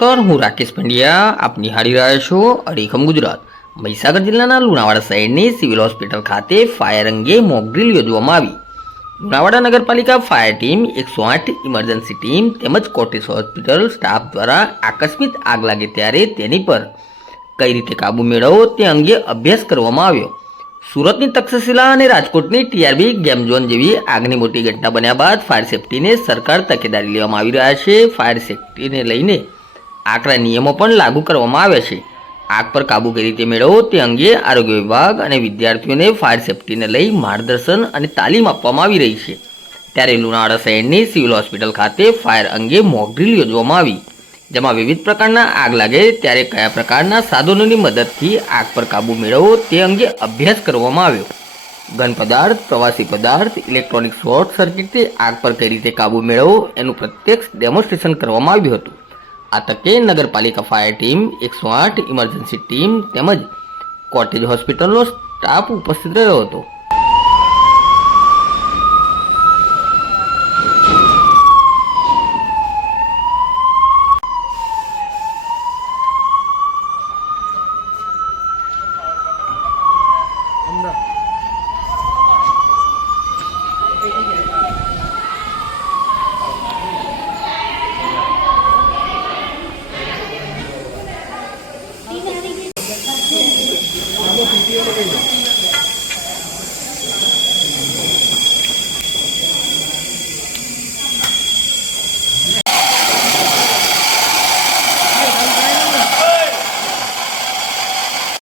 નમસ્કાર, હું રાકેશ પંડ્યા. આપ નિહાળી રહ્યા છો અડીખમ ગુજરાત. મહીસાગર જિલ્લાના લુણાવાડા શહેરની સિવિલ હોસ્પિટલ ખાતે ફાયર અંગે મોકડ્રીલ યોજવામાં આવી. લુણાવાડા નગરપાલિકા ફાયર ટીમ, એકસો આઠ ઇમરજન્સી ટીમ તેમજ કોટેશ હોસ્પિટલ સ્ટાફ દ્વારા આકસ્મિક આગ લાગે ત્યારે તેની પર કઈ રીતે કાબૂ મેળવવો તે અંગે અભ્યાસ કરવામાં આવ્યો. સુરતની તક્ષશિલા અને રાજકોટની ટીઆરબી ગેમ ઝોન જેવી આગની મોટી ઘટના બન્યા બાદ ફાયર સેફટીને સરકાર તકેદારી લેવામાં આવી રહ્યા છે. ફાયર સેફટીને લઈને આકરા નિયમો પણ લાગુ કરવામાં આવ્યા છે. આગ પર કાબૂ કઈ રીતે મેળવવો તે અંગે આરોગ્ય વિભાગ અને વિદ્યાર્થીઓને ફાયર સેફટીને લઈ માર્ગદર્શન અને તાલીમ આપવામાં આવી રહી છે. ત્યારે લુણાવાડા શહેરની સિવિલ હોસ્પિટલ ખાતે ફાયર અંગે મોકડ્રીલ યોજવામાં આવી. જેમાં વિવિધ પ્રકારના આગ લાગે ત્યારે કયા પ્રકારના સાધનોની મદદથી આગ પર કાબૂ મેળવવો તે અંગે અભ્યાસ કરવામાં આવ્યો. ઘન પદાર્થ, પ્રવાસી પદાર્થ ઇલેક્ટ્રોનિક શોર્ટ સર્કિટથી આગ પર કઈ રીતે કાબૂ મેળવવો એનું પ્રત્યક્ષ ડેમોન્સ્ટ્રેશન કરવામાં આવ્યું હતું. આ નગરપાલિકા ફાયર ટીમ, એકસો આઠ ઇમરજન્સી ટીમ તેમજ કોટેજ હોસ્પિટલનો સ્ટાફ ઉપસ્થિત રહ્યો હતો No.